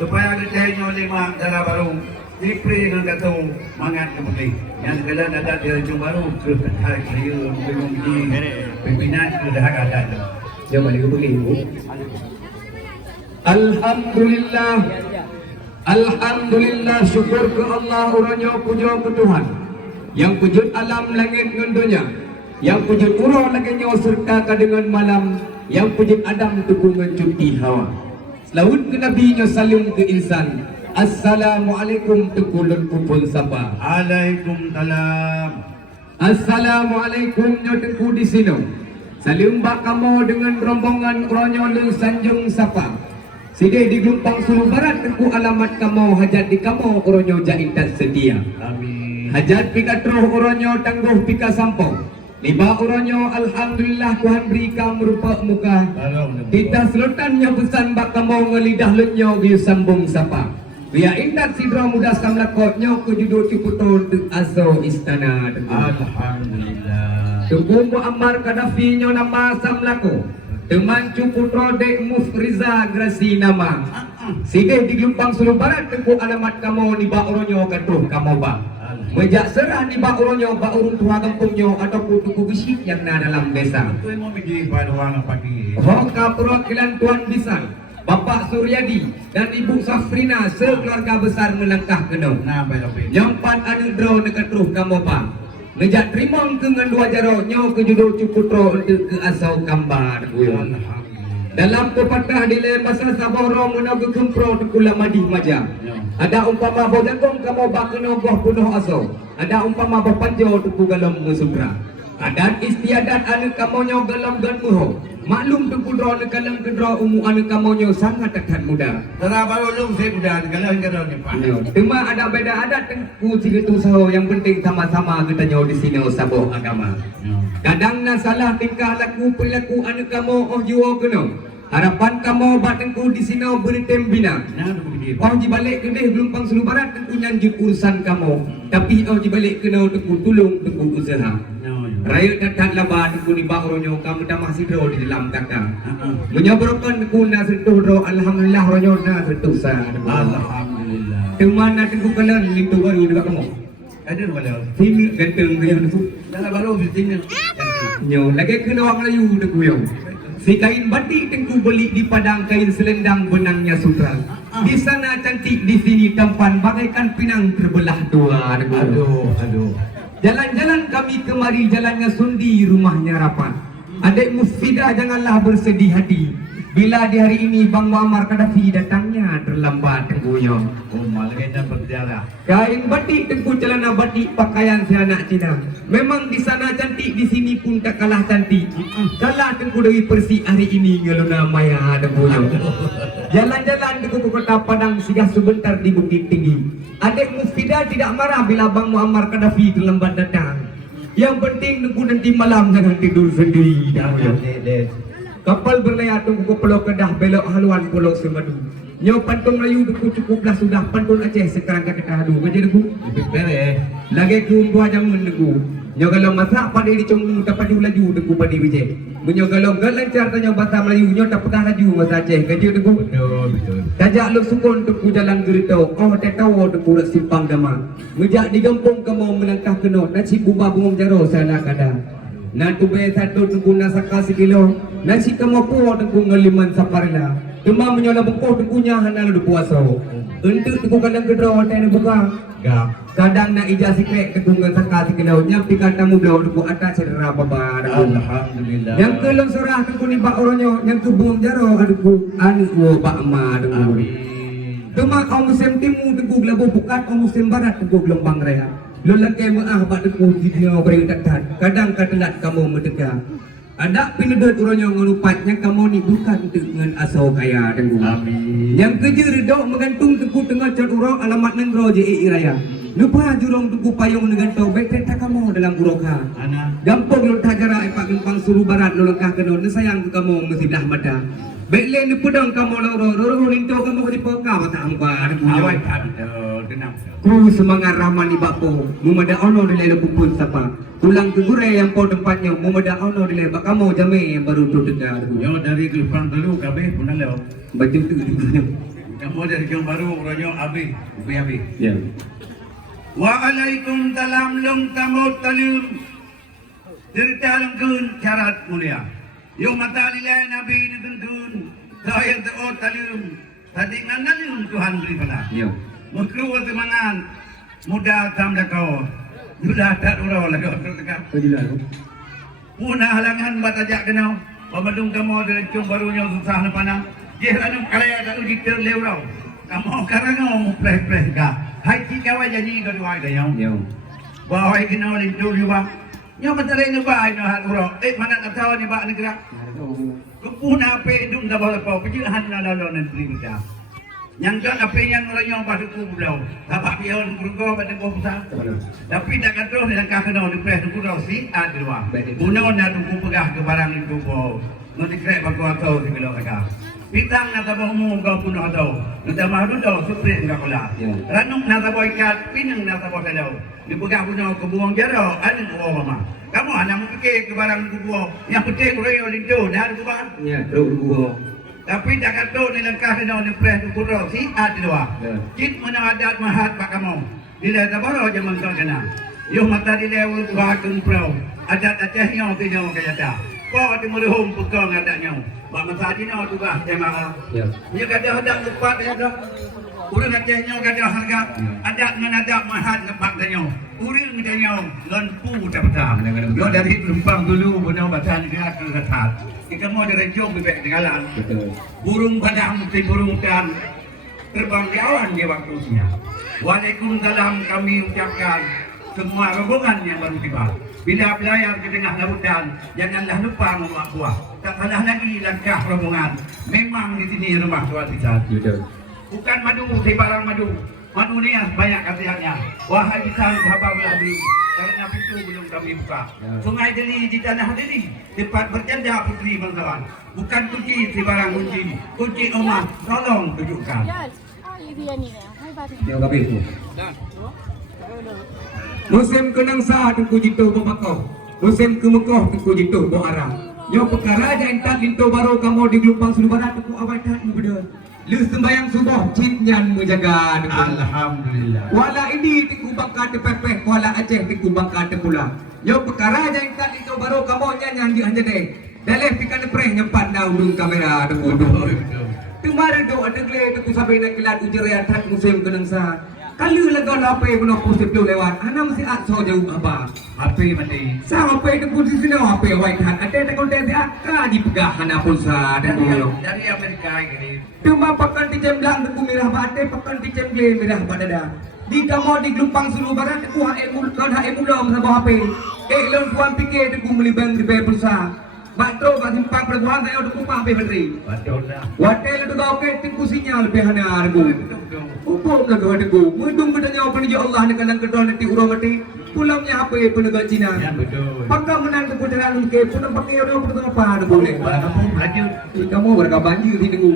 supaya kita lima darah baru dipri dengan kata mangat kembali yang kalian ada di ujung baru ke tarik liu belum di pimpinan sudah ada Jom balik begini. Alhamdulillah. Alhamdulillah, syukur ke Allah, uranya puja ke Tuhan yang wujud alam langit dengan dunia, yang wujud urang lagi nyawa serta dengan malam, yang wujud Adam tukungan cuti hawa. Selawat ke Nabi nya salim ke insan. Assalamualaikum tukulun kupun sapa. Waalaikumsalam. Assalamualaikum nya teku di sini. Salim bak kamu dengan rombongan uranya leng sanjung sapa. Sidih di Gelumpang Sulu Barat teku alamat kamu hajat di kamu uranya jaintat sedia. Amin. Hajat pika truh uranya tangguh pika sampau. Liba uranya alhamdulillah Tuhan beri kamu rupa muka. Kita selotannya pesan bak kamu ngelidah lenyo biu sambung sapa. Biar indat sidra muda samlakotnya ke judul ciputon te azo istana. Alhamdulillah. Tunggu Muammar Gaddafi nyo nama samlako. Teman cuputro dek Mufriza Grasi nama. Sideh di Gelumpang Sulu Barat tengku alamat kamu ni ba uronyo katuh kamu ba. Mejak serah ni ba uronyo ba urun tua kampungnya ataupun tuku gesik yang na dalam desa. Itu mau pergi pada orang pagi. Hoka perwakilan Tuan Bisan, Bapak Suryadi dan Ibu Safrina sekeluarga besar melangkah kena. Nah, baik. Nyampan ada draw dekat truh kamu pak. Ngejak terima ke dengan dua jaro nyaw ke judul cuputro untuk ke asau kambar. Dalam pepatah di lain bahasa Saboro menaga kempro tekula madih maja. Ada umpama bojangkong kamu bak kena goh punuh asau. Ada umpama berpanjo teku galam musudra. Adat istiadat anu kamu nyaw galam gan muho. Maklum teku draw nekalang ke draw umu anu kamu nyaw sangat tekan muda. Darah baru lu saya sudah galau galau ni pak. Cuma ada beda adat tengku cikitu saho yang penting sama-sama kita nyaw di sini sabuh agama. Kadang na salah tingkah laku perilaku anu kamu oh jiwa kena. Harapan kamu bak tengku di sini beritem bina. Oh dibalik ke deh Gelumpang Sulu Barat tengku nyanjut urusan kamu. Tapi oh dibalik kena tengku tulung tengku usaha. Raya datang laban tengku ni bakronyo kamu dah masih draw di dalam kakak. Menyabarakan tengku na sentuh draw alhamdulillah ronyo na sentuh sah. Alhamdulillah. Teman na tengku kalan lintu baru dekat kamu. Ada balau. Sini ganteng dia tu. Darah baru di sini. Nyo lagi kena orang Melayu tengku yo. Si kain batik tengku beli di padang kain selendang benangnya sutra. Di sana cantik, di sini tampan bagaikan pinang terbelah dua. Aduh. Jalan-jalan kami kemari jalannya sundi rumahnya rapat. Adik Mufidah janganlah bersedih hati. Bila di hari ini Bang Muammar Gaddafi datangnya terlambat tengkunya. Oh malaikat dah berjalan. Kain batik tengku celana batik pakaian si anak Cina. Memang di sana cantik, di sini pun tak kalah cantik. Kalah tengku dari Persik hari ini ngeluna maya tengkunya. Jalan-jalan tengku ke kota Padang singgah sebentar di Bukit Tinggi. Adik Mufidah tidak marah bila Bang Muammar Gaddafi terlambat datang. Yang penting tengku nanti malam jangan tidur sendiri. Kapal berlayar tunggu ke Pulau Kedah belok haluan Pulau Semadu. Nyo pantun Melayu duku cukuplah sudah pantun Aceh sekarang ke Ketahadu. Kerja duku. Lagi ku dua jamun duku. Nyo kalau masak pada di cong dapat laju duku pada Wijay. Nyo kalau lancar tanya bahasa Melayu nyo tak pernah laju bahasa Aceh. Kerja duku. Betul. Tajak lu sukun duku jalan gerito. Oh tak tahu duku simpang dama. Mejak di kampung kamu melangkah kena nasi bumba bungum jaro sana kadang. Na tubay satu tunggu nasa kasi kilo. Nasi kamu po tunggu ngaliman sa parila. Tuma menyola bengkoh tunggunya hanal du puaso. Untuk tunggu kadang kedro tena buka. Kadang na ija sikre tunggu sa kasi kilo. Nyampi katamu blau tunggu atas cedera baba. Alhamdulillah. Yang kelong surah tunggu ni bak oronyo. Yang kebung jaro aduku anu wo bak ma tunggu. Tuma kau musim timu tunggu gelabu bukat. Kau musim barat tunggu gelombang raya. Lelaki maaf bak teku video beri dekat. Kadang katelat kamu mendekat. Ada pinedot orangnya ngelupat yang kamu ni bukan dengan asal kaya tengku. Amin. Yang kerja redok menggantung teku tengah cat urang alamat nengro je raya. Lupa jurong teku payung negantau baik kereta kamu dalam uroka. Gampang lu tajara epak Gelumpang Sulu Barat lu lekah kena sayang kamu mesti belah mata. Baik le ni pedang kamu loro linto kamu di poka mata angkar. Awak tak kenapa? Ku semangat rahman ni bakpo. Mumada ono dilai pun sapa. Pulang ke Gure yang po tempatnya. Mumada ono dilai bak kamu jame yang baru tu dengar. Yo dari Gelumpang dulu kabeh pun lewat. Baju tu. Yang model yang baru ronyo abi, abi. Ya. Waalaikum salam long tamut talim. Cerita lengkun syarat mulia. Yung mata nila nabi nagkun. Dahil doon talim. Tadi nganalim Tuhan beri pala. Ya. Mengkeluar temangan. Muda tam lakau. Sudah tak urau lakau tertekap. Kejelas. Punah halangan batajak kenau. Pamadung kamu dari cung barunya susah na panang. Dia anu kalaya kalau diterleu rau. Kamu karang mau pleh-pleh ka. Hai ti kawa jadi kedua dia. Ya. Bawa kenau lintu juga. Nya matare ni ba ai no hat uro. Mana nak tahu ni ba negara. Kepuna pe dum da bala pa pejihan na lalu nan kita. Yang kan apa yang orang yang pada kubulau. Apa pion kurgo pada kubusa. Tapi dak kata ni langkah kena di press kurau si adwa. Puno na tu pegah ke barang itu bo. Nanti krek baku atau di bilo ka. Pitang na tabo mo ga puno atau. Nda mahdu do supre nga kula. Ranung na tabo ikat pinang na tabo kadaw. Di pegah puno ke buang jaro anu ko mama. Kamu anak mu ke barang kubu. Yang penting kurang lintu dah ku ba. Ya, kubu. Tapi tak kata ni langkah kena ni press kurau si adwa. Cit mana adat mahat pak kamu. Dila tabaro je mangkal kena. Yo mata dilew ba keng pro. Adat aceh nyo ke nyo kaya ta. Ko di merhum pegang adat nyo. Ba masa di no tu bah jemaah. Ya. Ni kada adat lepat ya dah. Urang aceh nyo kada harga. Adat ngan adat mahat lepat nyo. Urang kita nyo ngan pu dapat. Yo dari Lempang dulu benar baca negara ke Ketat. Kita mau direjong bebek Tegalan. Betul. Burung padang mesti burung dan terbang di awan dia waktunya. Waalaikumsalam kami ucapkan semua rombongan yang baru tiba. Bila belayar ke tengah lautan, janganlah lupa membawa buah. Tak salah lagi langkah rombongan. Memang di sini rumah Tuan Pisat. Betul. Bukan madu, barang madu. Madu ni yang banyak khasiatnya. Wahai Pisat, sahabat belah karena pintu belum kami buka. Sungai Deli di tanah Deli tempat berjanda putri bangsawan. Bukan kunci sebarang kunci. Kunci emas tolong tunjukkan. Ya kami itu. Musim kenang sa tengku jitu Mekah. Musim ke Mekah tengku jitu bo Arab. Yo perkara yang tak lintu baru kamu di Gelombang Sulu Barat tengku awal tak betul. Lu sembayang subuh cip nyan menjaga. Alhamdulillah. Wala ini tiku bangka tepepeh, wala Aceh tiku bangka tepula. Yo perkara yang kan itu baru kamu nyan hanya deh. Daleh pikan preh nyempat na ulung kamera ada bodoh. Kemarin do ada gele tiku sampai nak kilat ujeran tak musim kenang sa. Kalau lagu apa yang nak posip tu lewat, ana mesti atso jauh apa. Apa mati? Sama apa itu posisi ni apa white hat. Ada tak konten dia dipegah ana pun sa dan dari Amerika ini. Cuma pakan di jemblang teku merah bate, pakan di jemble merah badada. Di kamu di Gelombang Sulu Barat teku haemul kan haemulom sa HP. Lon tuan fikir teku melibang di pulsa. Batro ba simpang perbuatan saya teku pape bateri. Betul dah. Hotel tu kau ke teku sinyal behana argo. Upom lagu teku. Mudung katanya apa ni Allah nak kadang kedon nanti urang mati. Pulangnya apa penegak Cina. Ya betul. Pakam menang teku jalan ke pulang pakai orang pulang apa ada boleh. Kamu belajar. Kamu warga banjir di teku.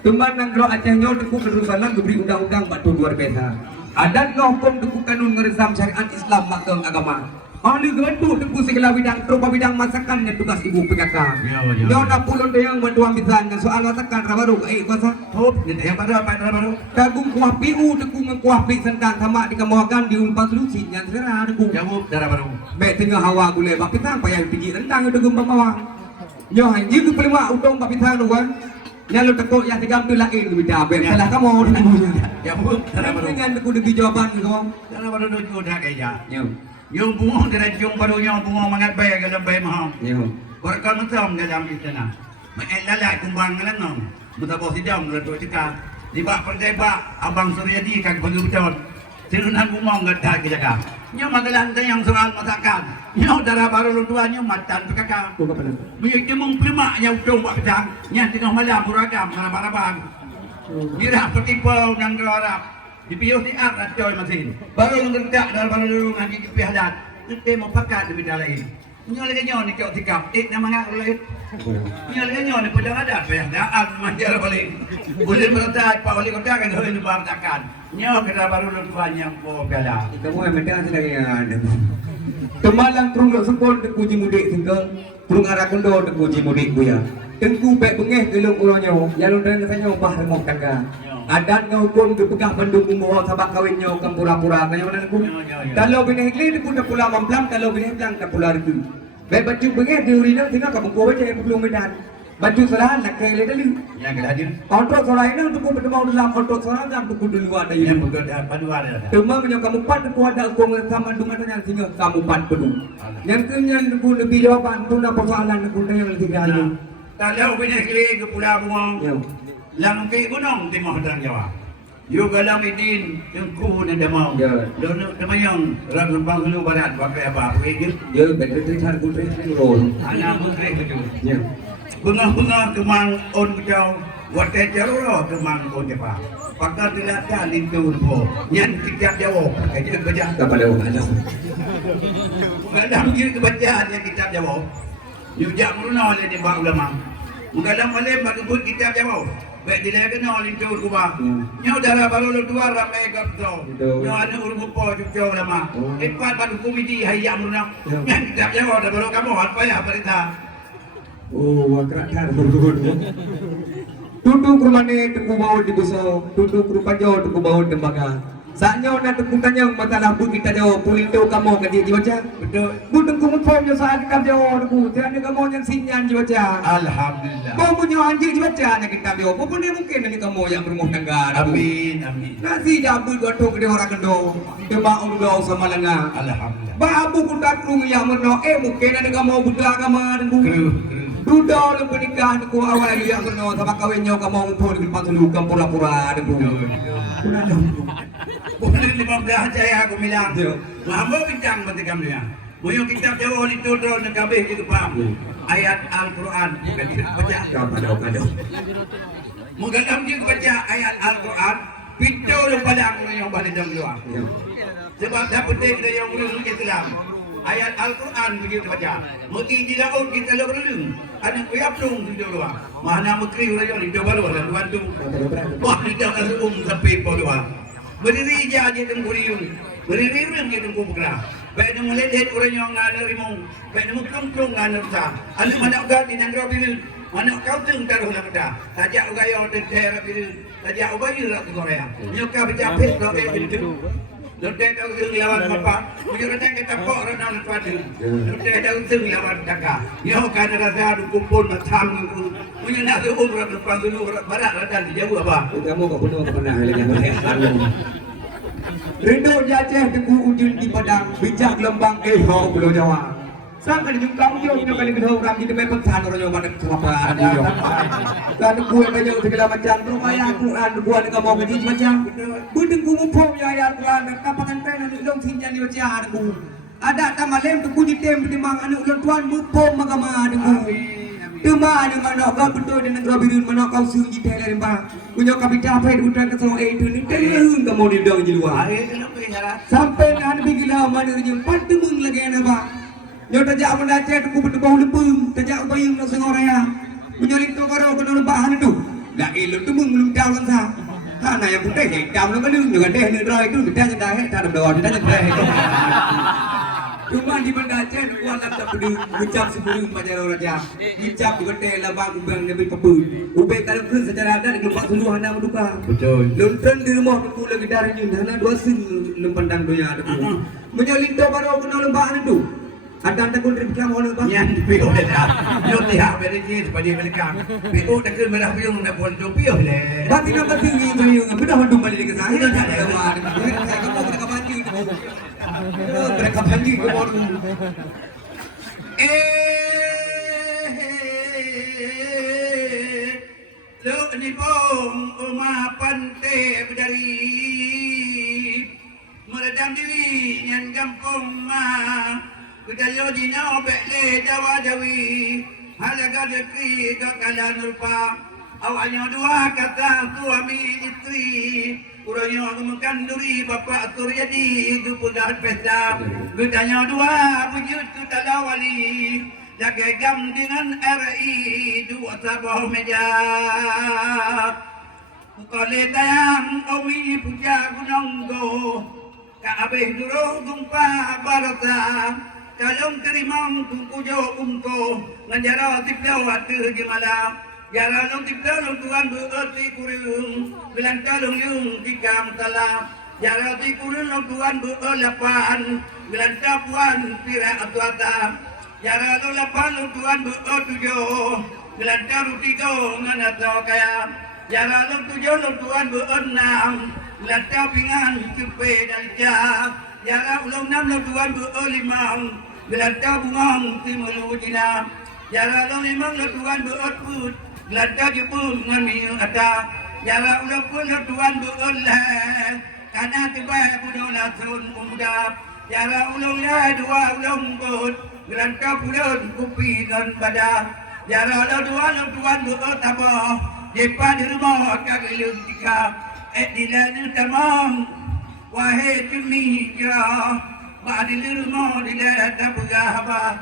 Teman nang kalau Aceh nyol teku kerusalan diberi undang-undang batu luar biasa. Adat hukum teku kanun ngeresam syariat Islam makam agama. Ahli gandu teku segala bidang terubah bidang masakan dan tugas ibu PKK. Yo nak pulun yang bantuan bisan soal masakan baru kuasa. Hop, yang baru apa baru? Kagung kuah PU teku ngkuah pi sendang sama dikemuakan di Unpad Solusi yang segera teku. Jawab darah baru. Baik tengah hawa gule bak pitang payah tinggi rendang itu gembang mawang. Yo hai jitu pelima udong bak pitang tuan. Nyalo tekuk yang tiga tu lain bida ben salah kamu Jawab darah baru. Dengan teku degi jawaban kau. Darah baru tu dah kaya. Yo. Yung bungo dari yung baru yung bungo mangat bay dalam bay maham. Yo. Berkan macam dalam istana. Mengelalai kumbang ngelengong. Betapa sidang letuk cekak. Di bak percaya bak abang Suryadi kan bagi betul. Sirunan bungo nggak dah jaga. Nyo magalan yang soal masakan. Nyo darah baru lu tuanya matan PKK. Kau apa nak? Mungkin mengprima yang ujung bak pedang. Yang tengah malam beragam marah-marah. Kira petipau dan gelorap. Di piyos ni at joy masin. Baru ngerdak dalam baru ngaji ke pihadat. Kita mau pakat lebih lain. Nyo lagi nyo ni kau tikap. Nama ngak lain. Nyo lagi nyo ni pedang adat pihadat manjar balik. Boleh merata pak wali kota kan hari ni bartakan. Nyo kita baru lutuan yang po piala. Kamu yang mendengar sedang ada. Temalang turun sepon tekuji mudik tinggal. Turun arah kondo tekuji mudik buya. Tengku baik bengeh gelung ulonyo. Jalur dan rasanya ubah remok tangga. Adat ngaukum ke pegah pendukung bawa sabak kawinnya ukam pura-pura kaya mana aku. Kalau bini hikli di pun pula memplam, kalau bini hiklang tak pula itu. Baik baju bengai di urina tinggal kamu kowe je belum medan. Baju serahan nak kaya le dulu. Yang kita hadir. Kontrak sorai ini untuk bertemu dalam kontrak sorai dan untuk dulu ada Yang ini. betul ada paduan ada. Cuma punya kamu pan ku ada hukum sama dengan yang singa kamu pan pedu. Yang kenyang ku lebih jawaban tu nak persoalan ku yang lebih kali. Kalau bini hikli ke Pulau Buang. Ya. Lang kay gunong timah dan Jawa. Juga lang idin yung kuho na damaw. Ya. Doon namayang ragang pangulo barat pakai apa pwede. Ya, betul betul ku role. Anak menteri betul. Ya. Bunga-bunga kemang on kau wate jaro kemang on apa. Pakar tidak kali tu po. Yan tidak jawab. Kayak baca. Tak pada orang ada. Kadang kita kebacaan yang kita jawab. Yung jamur na oleh di bawah ulama. Kadang oleh bagus kita jawab. Baik dia kena oleh tu kuba. Nyo darah baru lu dua ramai kapso. Nyo ada urut po cucu lama. Ipat baru komedi hayam lu nak. Yang kita jawab dah baru kamu apa ya perintah. Oh, wakrak kan betul. Tutu kurmane tuku bau di busau, tutu kurupajo tuku bau di baga. Saatnya nak tuku kanyang mata lampu kita jauh, pulito kamu kerja jiwaja. Betul. Bukan kumu form yang saat kita jauh tuku, tiada kamu yang sinyan jiwaja. Alhamdulillah. Kau punya anjing jiwaja nak kita jauh, pun dia mungkin nanti kamu yang berumah tangga. Amin, amin. Nasi jabul gatuk dia orang kendo, tebak udah sama langa. Alhamdulillah. Babu kundak lu yang meno, mungkin nanti kamu buta kamar tuku. Kru. Duda lu pernikahan ku awal yang kena sama kawinnya kamu pun di patulu pura-pura ada bu. Bukan 15 saya aku bilang. Lama bincang berarti kamu ya. Muyung kitab Jawa itu drone nak kabeh itu paham. Ayat Al-Quran baca. Kado. Mugalam dia baca ayat Al-Quran. Pintu lu pada aku yang balik jam 2. Sebab dapat dia yang urus Islam. Ayat Al-Quran begitu baca. Mungkin di laut kita lalu. Ada kuyap dong di luar. Mana mukri orang yang di baru ada tuan tu. Wah kita kalau sampai pada. Berdiri je aja tengkuriung. Berdiri yang dia tengku bergerak. Baik dia mulai lihat orang yang ada rimau. Baik dia mukung ada besar. Ada mana kau di negara biru. Mana kau teng taruh nak dah. Tajak gaya di daerah biru. Tajak ubayu lah ke Korea. Nyokap bercapit lah biru. Nudai tahu sing lawan bapa, mujur datang kita kok orang nak padu. Nudai tahu sing lawan taka. Yo kan rasa adu kumpul macam itu. Mujur nak tu orang depan dulu barat datang jauh apa? Kamu kau penuh kepernah lagi yang Rindu jajah teguh ujung di padang, bijak lembang ho Pulau Jawa. Sang kan yung kamu yo ino kali kedua orang kita memang san orang Jawa pada kelapa ada. Dan gue kerja segala macam, rumah Al-Quran gue ada kamu kerja macam. Budeng ku mumpung ya Al-Quran kapakan pen anu dong sinjan di baca aku. Ada tamalem tu kunci tem di mang anu ulun tuan mumpung magama aku. Tuma ada mana kau betul di negara biru mana kau sunyi teler mbak. Punya kapita apa itu dan kesal itu ni telurun kamu di dong di luar. Sampai nan bigila mana ni pantu mung lagi na ba. Yo tajak mendace tu ku betul lempung, tajak bayung nak sengorang ya. Menyolik tu karo kena bahan itu. Dah elok tu mung belum tahu kan sah. Karena yang putih hitam lu kan juga deh ni dra itu kita je dah tak ada doa kita je dah itu. Cuma di mendace tu alat tak peduli ucap sebelum pacar raja. Ucap juga teh labang ubang nabi pebu. Ubay kalau pun secara adat kelompok suluh hana menduka. Betul. Lontan di rumah tu lagi dari ni hana dua sin lempandang doya ada. Menyolik tu karo kena lembahan itu. Ada takut ribut orang bang. Yang PO dah. Yo tiap hari ni seperti mereka. PO dah ke merah piung dah pun PO le. Bati nak tinggi tu yang sudah mendung balik ke sana. Tidak ada kawan. Saya kamu mereka banji. Mereka banji ke bodoh. Lo ni pom rumah pantai berdari. Meredam diri yang kampung mah. Kudayo di nao bekle Jawa Jawi. Halaga dekri kekalan rupa. Awalnya dua kata suami istri. Urangnya mengkanduri bapa atur jadi kepudahan pesta. Kudayo dua wujud kutala wali. Jaga gam dengan RI dua sabah meja. Kale tayang omi puja gunonggo. Kaabeh duro gumpa barata. Kalong terimang tungku jauh umko. Ngajara tiplau hati jemala. Jara long tikta long tuan bererti kurung Bilang kalung yung tikam tala Jara ti kurung long tuan berlapan Bilang tapuan tira atuata Jara long lapan long tuan bertujo Bilang taru tiga nganato kaya Jara long tujuh long tuan berenam Bilang tapingan cupe dan cak Jara long enam long tuan berlimang Bilang tabungang timulu jinam Jara long limang long tuan berput Gelada jepun ngami ada Jara ulang pun tuan berulah Karena tiba budola sun umuda Jara ulang ya dua ulang bud Gelada pulau kupi dan pada Jara ulang tuan bertabah Jepa di rumah kagilung tika Dilana tamam Wahai cumi ya Badi di rumah dilana tabugah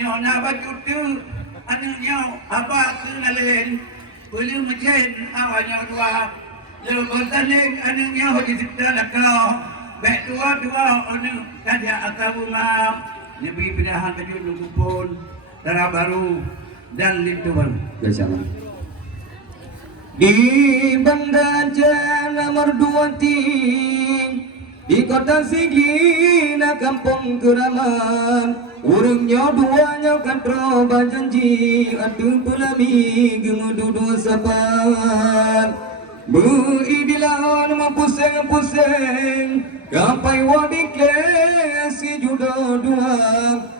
Nyona batutu anaknya apa kenalin belum macam awalnya dua lepas tadi anaknya hoji kita nak kalau baik dua anak kaja atau rumah nabi pindahan baju nunggu pun darah baru dan lintuan Bersama di Banda Jaya Merduati di kota Sigina kampung Keramat urangnya duanya katro bajanji adu pelami gemudu sabar Muidilahan mapuseng-puseng kapai wadikle si judo dua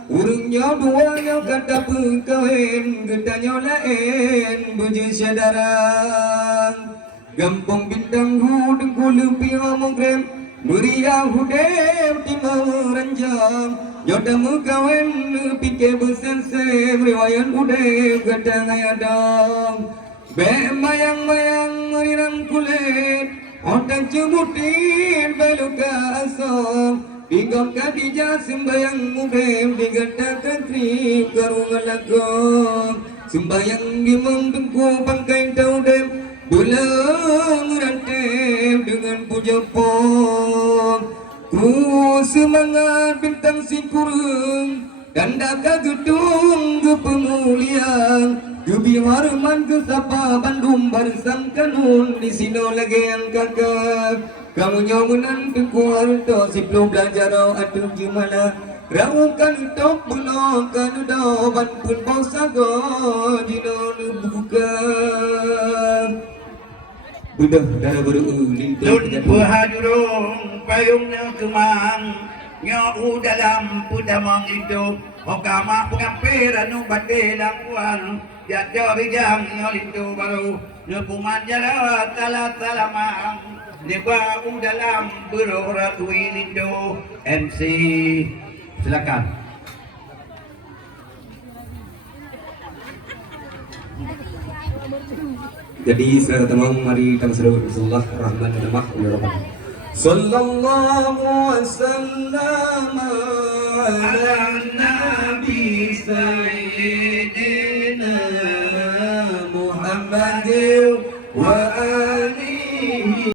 urangnya duanya kata pengkawin getanya lain buji sadarang gampang bintang hudeng kulupi omong krem Meriah hudem timau ranjang Yodamu kawen pike bersensem Riwayat hudem gadang ayadang Be mayang-mayang rirang kulit Otak cemutin baluka asam Bingkong kadija sembayang mudem Digada kentri karungan lagong Sembayang gimang dengku pangkai taudem Bulang rantep dengan puja pom Ku semangat bintang si kurung Tanda kagetung ke pemulihan Kebiharman ke sapa Bandung Barsam kanun di sino lagi yang kakak Kamu nyamunan ke kuarto si belum belajar atuh gimana Rawukan tok bunokan udawan pun bosago Jino buka Budah darah beruling Dun berhadurung payungnya kemang Nyau dalam pudamang itu Okama pengampir anu batilang kuan Jatuh rijang nyolitu baru Nukuman jarawat talat-talamang Dibau dalam berorat wilindo MC silakan Jadi saudara teman mari kita bersalawat Rasulullah Rahman dan Rahim. Sallallahu wasallam ala nabi sayyidina Muhammadin wa